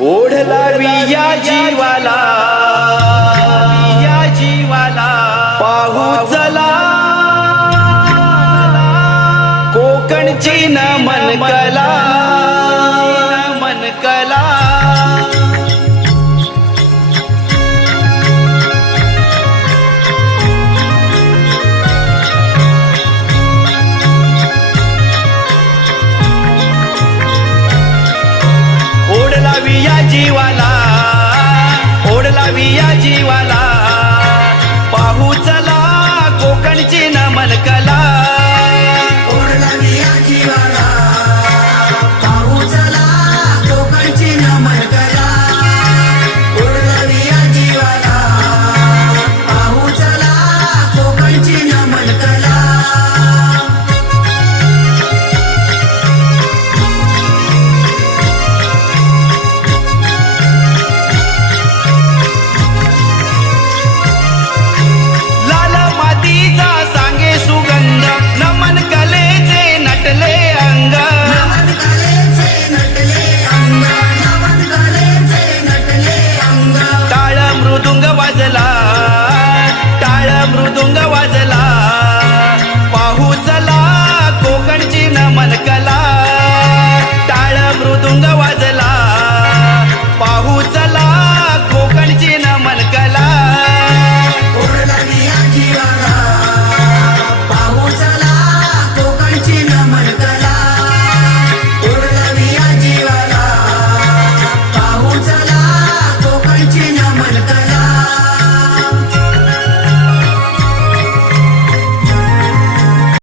ओढ लावी या जीवाला, या जीवाला पाहू चला कोकणची नमन कला, नमन कला। ओढ लावी या जीवाला, ओढ लावी या जीवाला पाहू चला कोकणची नमन कला।